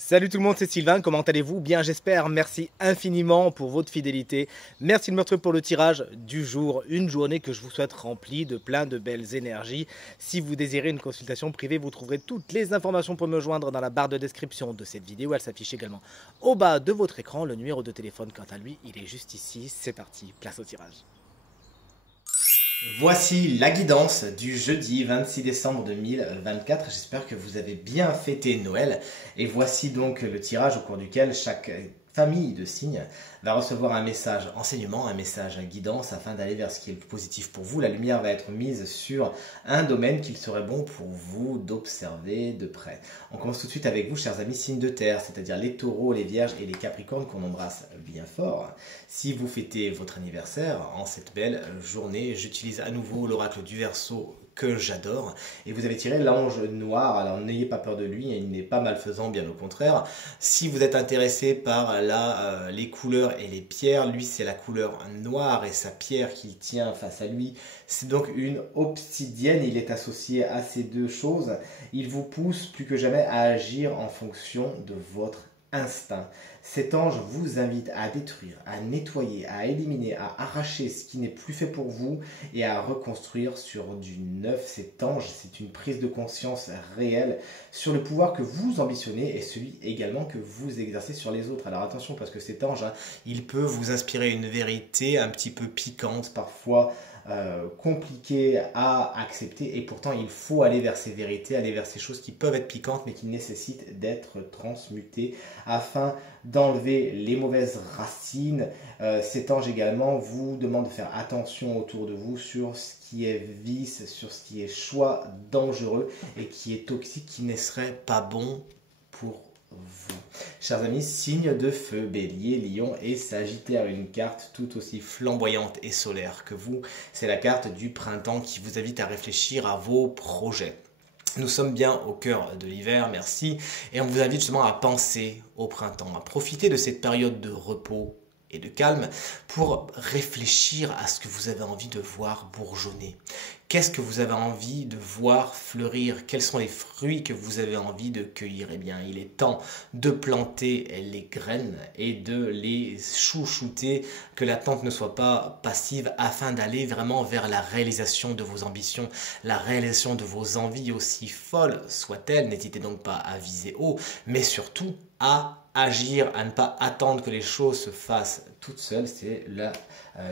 Salut tout le monde, c'est Sylvain, comment allez-vous? Bien j'espère, merci infiniment pour votre fidélité. Merci de me retrouver pour le tirage du jour, une journée que je vous souhaite remplie de plein de belles énergies. Si vous désirez une consultation privée, vous trouverez toutes les informations pour me joindre dans la barre de description de cette vidéo. Elle s'affiche également au bas de votre écran. Le numéro de téléphone, quant à lui, il est juste ici. C'est parti, place au tirage. Voici la guidance du jeudi 26 décembre 2024. J'espère que vous avez bien fêté Noël. Et voici donc le tirage au cours duquel chaque famille de signes va recevoir un message enseignement, un message guidance afin d'aller vers ce qui est le plus positif pour vous. La lumière va être mise sur un domaine qu'il serait bon pour vous d'observer de près. On commence tout de suite avec vous, chers amis, signes de terre, c'est-à-dire les taureaux, les vierges et les capricornes qu'on embrasse bien fort. Si vous fêtez votre anniversaire en cette belle journée, j'utilise à nouveau l'oracle du Verseau que j'adore, et vous avez tiré l'ange noir. Alors n'ayez pas peur de lui, il n'est pas malfaisant, bien au contraire. Si vous êtes intéressé par les couleurs et les pierres, lui c'est la couleur noire et sa pierre qu'il tient face à lui, c'est donc une obsidienne. Il est associé à ces deux choses. Il vous pousse plus que jamais à agir en fonction de votre instinct. Cet ange vous invite à détruire, à nettoyer, à éliminer, à arracher ce qui n'est plus fait pour vous et à reconstruire sur du neuf. Cet ange, c'est une prise de conscience réelle sur le pouvoir que vous ambitionnez et celui également que vous exercez sur les autres. Alors attention, parce que cet ange, il peut vous inspirer une vérité un petit peu piquante, parfois compliqué à accepter, et pourtant il faut aller vers ces vérités, aller vers ces choses qui peuvent être piquantes mais qui nécessitent d'être transmutées afin d'enlever les mauvaises racines. Cet ange également vous demande de faire attention autour de vous sur ce qui est vice, sur ce qui est choix dangereux et qui est toxique, qui ne serait pas bon pour vous. Chers amis, signe de feu, bélier, lion et sagittaire, une carte tout aussi flamboyante et solaire que vous. C'est la carte du printemps qui vous invite à réfléchir à vos projets. Nous sommes bien au cœur de l'hiver, merci, et on vous invite justement à penser au printemps, à profiter de cette période de repos et de calme pour réfléchir à ce que vous avez envie de voir bourgeonner. Qu'est-ce que vous avez envie de voir fleurir? Quels sont les fruits que vous avez envie de cueillir? Eh bien, il est temps de planter les graines et de les chouchouter, que l'attente ne soit pas passive afin d'aller vraiment vers la réalisation de vos ambitions, la réalisation de vos envies, aussi folles soient-elles. N'hésitez donc pas à viser haut, mais surtout à agir, à ne pas attendre que les choses se fassent toutes seules. C'est la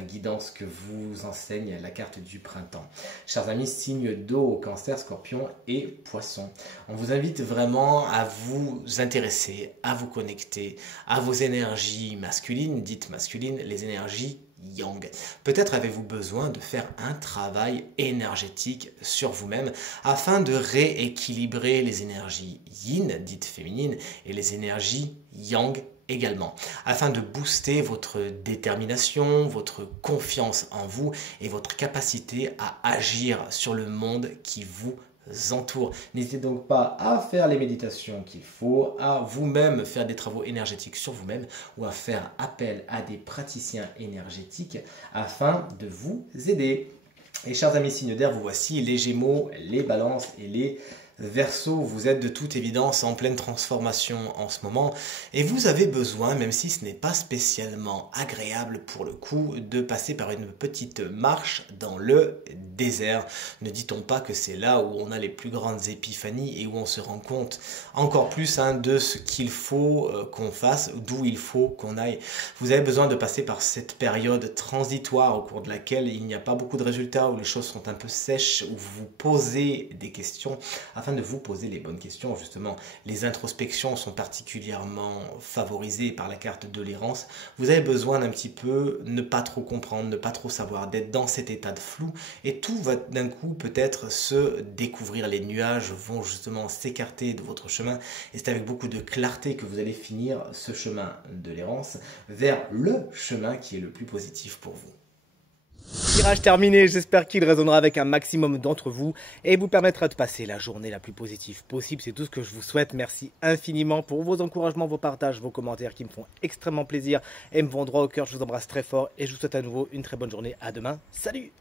guidance que vous enseigne la carte du printemps. Chers amis, signes d'eau, cancer, scorpion et poisson. On vous invite vraiment à vous intéresser, à vous connecter à vos énergies masculines, dites masculines, les énergies yang. Peut-être avez-vous besoin de faire un travail énergétique sur vous-même afin de rééquilibrer les énergies yin, dites féminines, et les énergies yang également, afin de booster votre détermination, votre confiance en vous et votre capacité à agir sur le monde qui vous entoure. N'hésitez donc pas à faire les méditations qu'il faut, à vous-même faire des travaux énergétiques sur vous-même ou à faire appel à des praticiens énergétiques afin de vous aider. Et chers amis signes d'air, vous voici les Gémeaux, les Balances et les Verseau. Vous êtes de toute évidence en pleine transformation en ce moment et vous avez besoin, même si ce n'est pas spécialement agréable pour le coup, de passer par une petite marche dans le désert. Ne dit-on pas que c'est là où on a les plus grandes épiphanies et où on se rend compte encore plus de ce qu'il faut qu'on fasse, d'où il faut qu'on aille. Vous avez besoin de passer par cette période transitoire au cours de laquelle il n'y a pas beaucoup de résultats, où les choses sont un peu sèches, où vous vous posez des questions afin de vous poser les bonnes questions. Justement, les introspections sont particulièrement favorisées par la carte de l'errance. Vous avez besoin d'un petit peu ne pas trop comprendre, ne pas trop savoir, d'être dans cet état de flou et tout va d'un coup peut-être se découvrir. Les nuages vont justement s'écarter de votre chemin et c'est avec beaucoup de clarté que vous allez finir ce chemin de l'errance vers le chemin qui est le plus positif pour vous. Tirage terminé, j'espère qu'il résonnera avec un maximum d'entre vous et vous permettra de passer la journée la plus positive possible. C'est tout ce que je vous souhaite. Merci infiniment pour vos encouragements, vos partages, vos commentaires qui me font extrêmement plaisir et me vont droit au cœur. Je vous embrasse très fort et je vous souhaite à nouveau une très bonne journée. À demain. Salut!